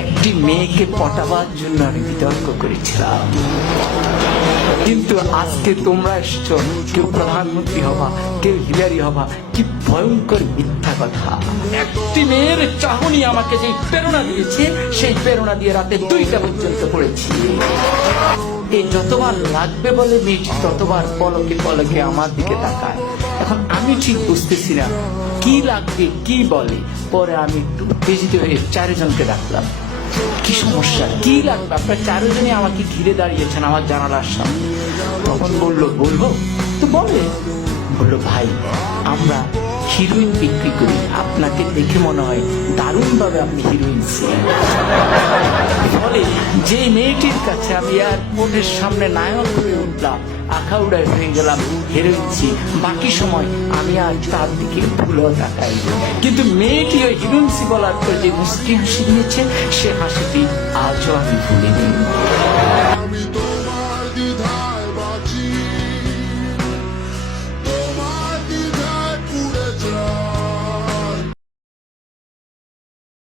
একটি মেয়েকে পটাবার জন্য আমি বিতর্ক করেছিলাম। কিন্তু আজকে তোমরা এসছো, কেউ প্রধানমন্ত্রী হবা, কেউ হিলারি হবা, কি ভয়ঙ্কর মিথ্যা কথা। একটি মেয়ের চাহনি আমাকে যে প্রেরণা দিয়েছে, সেই প্রেরণা দিয়ে রাতে দুইটা পর্যন্ত পড়েছি। এই যতবার লাগবে বলে মেয়েটি ততবার পলকে পলকে আমার দিকে তাকায়। এখন আমি ঠিক বুঝতেছি না, কি লাগবে, কি বলে। পরে আমি একটু উত্তেজিত হয়ে চারজনকে ডাকলাম। কি সমস্যা? কি লাগবে? আপনার চারজনে আমাকে ঘিরে দাঁড়িয়েছেন আমার জানালার সামনে। তখন বলল, বলব? তো বলে। বলল, ভাই, আমরা হিরোইন বিক্রি করি। আপনাকে দেখে মনে হয় দারুণভাবে আপনি হিরোইন ছিলেন। ফলে যে মেয়েটির কাছে আমি আর এয়ারপোর্টের সামনে নায়ক হয়ে উঠলাম, আখাউড়ায় হয়ে গেলাম হেরোইনছি বাকি সময় আমি আর তার দিকে ভুলও তাকাই কিন্তু মেয়েটি ওই হিরোইনসি বলার পর যে মুসকি হাসি দিয়েছে সে হাসিটি আজও আমি ভুলে ভুলিনি।